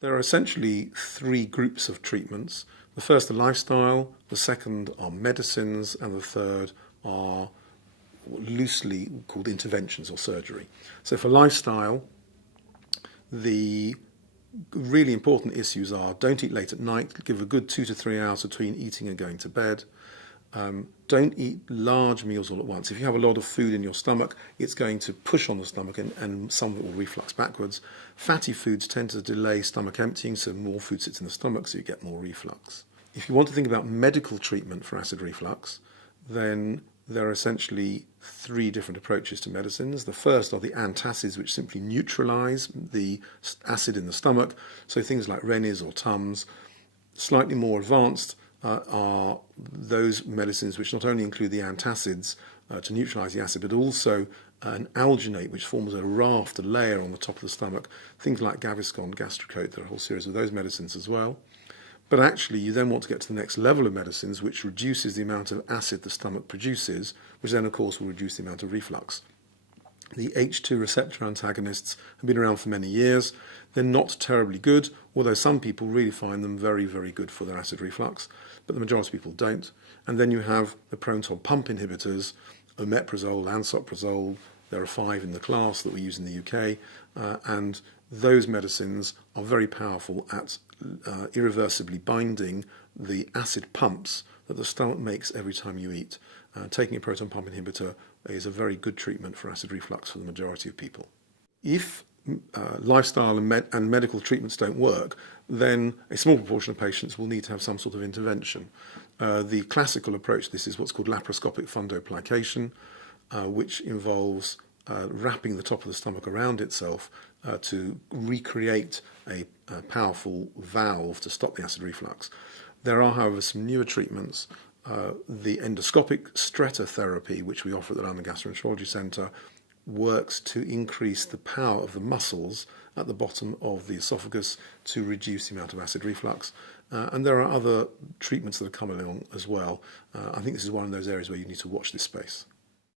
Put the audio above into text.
There are essentially three groups of treatments. The first are lifestyle, the second are medicines, and the third are loosely called interventions or surgery. So for lifestyle, the really important issues are don't eat late at night, give a good 2 to 3 hours between eating and going to bed. Don't eat large meals all at once. If you have a lot of food in your stomach, it's going to push on the stomach and some of it will reflux backwards. Fatty foods tend to delay stomach emptying, so more food sits in the stomach, so you get more reflux. If you want to think about medical treatment for acid reflux, then there are essentially three different approaches to medicines. The first are the antacids, which simply neutralize the acid in the stomach, so things like Rennies or Tums. Slightly more advanced are those medicines which not only include the antacids to neutralize the acid, but also an alginate which forms a raft, a layer on the top of the stomach. Things like Gaviscon, Gastricote, there are a whole series of those medicines as well. But actually you then want to get to the next level of medicines which reduces the amount of acid the stomach produces, which then of course will reduce the amount of reflux. The H2 receptor antagonists have been around for many years. They're not terribly good, although some people really find them very, very good for their acid reflux, but the majority of people don't. And then you have the proton pump inhibitors, omeprazole, lansoprazole. There are 5 in the class that we use in the UK, and those medicines are very powerful at irreversibly binding the acid pumps that the stomach makes every time you eat. Taking a proton pump inhibitor is a very good treatment for acid reflux for the majority of people. If lifestyle and medical treatments don't work, then a small proportion of patients will need to have some sort of intervention. The classical approach to this is what's called laparoscopic fundoplication, which involves wrapping the top of the stomach around itself to recreate a powerful valve to stop the acid reflux. There are, however, some newer treatments. The endoscopic stretta therapy, which we offer at the London Gastroenterology Centre, works to increase the power of the muscles at the bottom of the esophagus to reduce the amount of acid reflux. And there are other treatments that are coming along as well. I think this is one of those areas where you need to watch this space.